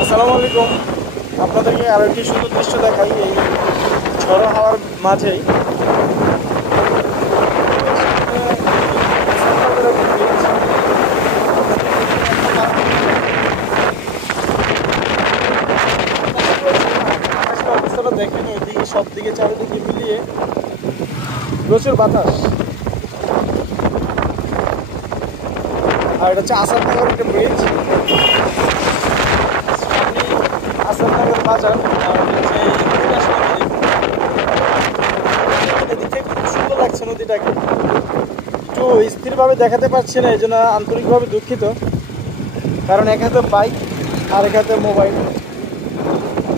আসসালামু আলাইকুম। আপনাদেরকে আরো একটি সুন্দর দৃশ্য দেখাই এই ঝড়ো হাওয়ার মাঝেই। অবস্থাটা দেখেন, ওইদিকে সব দিকে চারিদিকে মিলিয়ে প্রচুর বাতাস। আর এটা হচ্ছে আসাদনগর একটা ব্রিজ, আসাদনগর বাজার। আর হচ্ছে এদিকে খুব সুন্দর লাগছে নদীটাকে, একটু স্থিরভাবে দেখাতে পারছি না, এই জন্য আন্তরিকভাবে দুঃখিত। কারণ এক হাতে বাইক আর এক হাতে মোবাইল,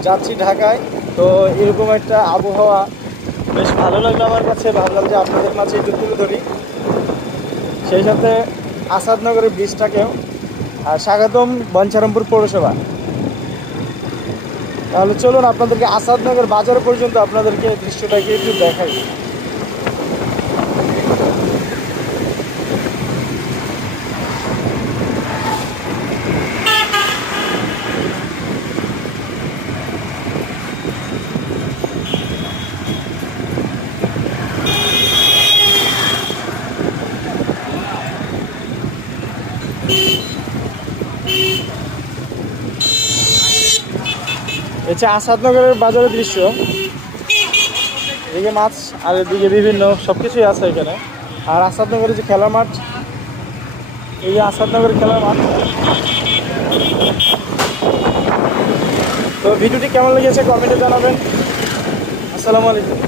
যাচ্ছি ঢাকায়। তো এরকম একটা আবহাওয়া বেশ ভালো লাগলো আমার কাছে, ভাবলাম যে আপনাদের মাঝে একটু তুলে ধরি। সেই সাথে আসাদনগরের ব্রিজটাকেও, আর স্বাগতম বঞ্চারামপুর পৌরসভা। তাহলে চলুন আপনাদেরকে আসাদনগর বাজার পর্যন্ত আপনাদেরকে দৃশ্যটাকে একটু দেখাই। এটা আসাদনগরের বাজারের দৃশ্য। এদিকে মাছ আর এদিকে বিভিন্ন সবকিছুই আছে এখানে। আর আসাদনগরের যে খেলার মাঠ, এই যে আসাদনগরের খেলার মাঠ। তো ভিডিওটি কেমন লেগেছে কমেন্টে জানাবেন। আসসালামু আলাইকুম।